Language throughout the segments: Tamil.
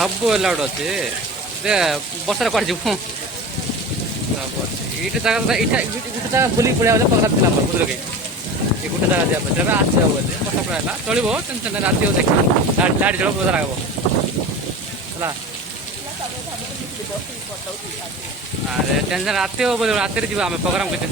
ସବୁ ହେଲା ଗୋଟେ ଅଛି ଯେ ବର୍ଷାରେ କୁଆଡ଼େ ଯିବୁ ସବୁ ଅଛି ଏଇଟା ଜାଗା ଏଇଟା ଗୋଟେ ଜାଗା ବୁଲିକି ପଳେଇବା ବୋଲେ ପ୍ରୋଗ୍ରାମ ଥିଲା ଆମର ବୁଝିଲ କି ଏ ଗୋଟେ ଜାଗା ଯିବା ପାଇଁ ଯେବେ ଆସିବ ବୋଲେ ବର୍ଷା ପଳେଇ ହେଲା ଚଳିବ ଟେନସନ୍ ନାହିଁ ରାତି ଦେଖିବା ଲାଇଟ୍ ଜଳ ମଜା ଲାଗିବ ହେଲା ଆରେ ଟେନସନ୍ ରାତି ହବ ବୋଲେ ରାତିରେ ଯିବା ଆମେ ପ୍ରୋଗ୍ରାମ କିଛି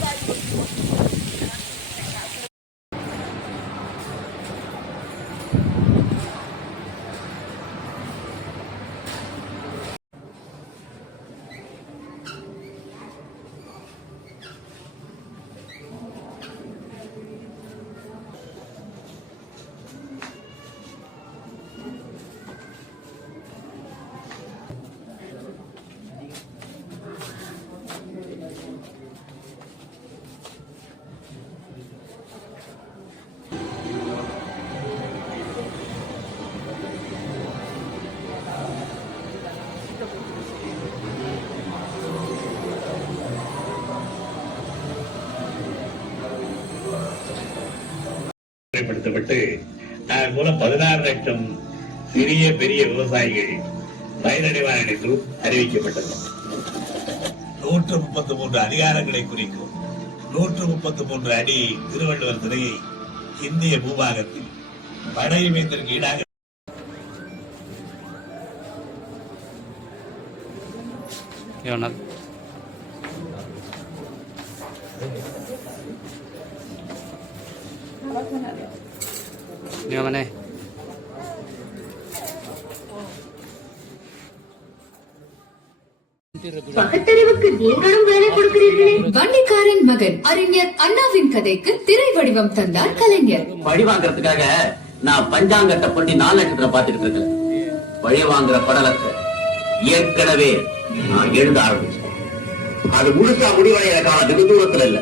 படுத்தப்பட்டு அதன் மூலம் 16 லட்சம் சிறிய பெரிய விவசாயிகள் பயனடைவார் என்று அறிவிக்கப்பட்டது. 133 அதிகாரங்களை குறிக்கும் 133 அடி திருவள்ளுவர் சிலையை இந்திய பூபாகத்தில் படையமைந்ததற்கு ஈடாக பகுத்தறிவுக்கு நீங்களும் வேலை கொடுக்கிறீர்களே. வண்டிக்காரன் மகன் அறிஞர் அண்ணாவின் கதைக்கு திரை வடிவம் தந்தார் கலைஞர். பழி வாங்கறதுக்காக நான் பஞ்சாங்கத்தை பண்ணி 4 நட்சத்திரம் பார்த்துட்டு இருக்கேன். பழி வாங்குற படலத்தை ஏற்கனவே நான் எழுத ஆரம்பிச்சேன். அது முழுசா முடிவடைய காலம் வெகு தூரத்துல இல்ல.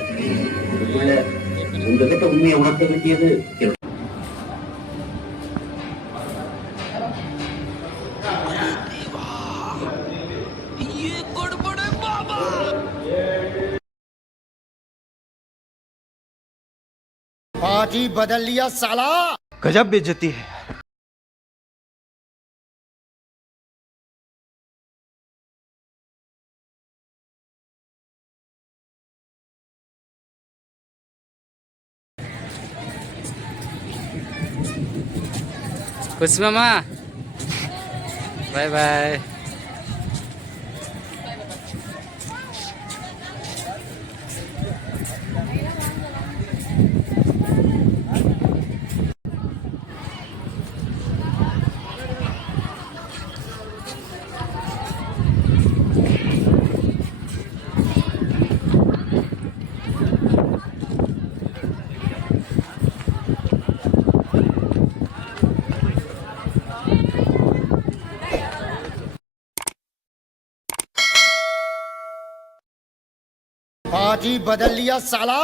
உங்ககிட்ட உண்மையை உணர்த்த வேண்டியது पार्टी बदल लिया साला। गजब बेइज्जती है। खुश मामा बाय बाय पार्टी बदल लिया साला।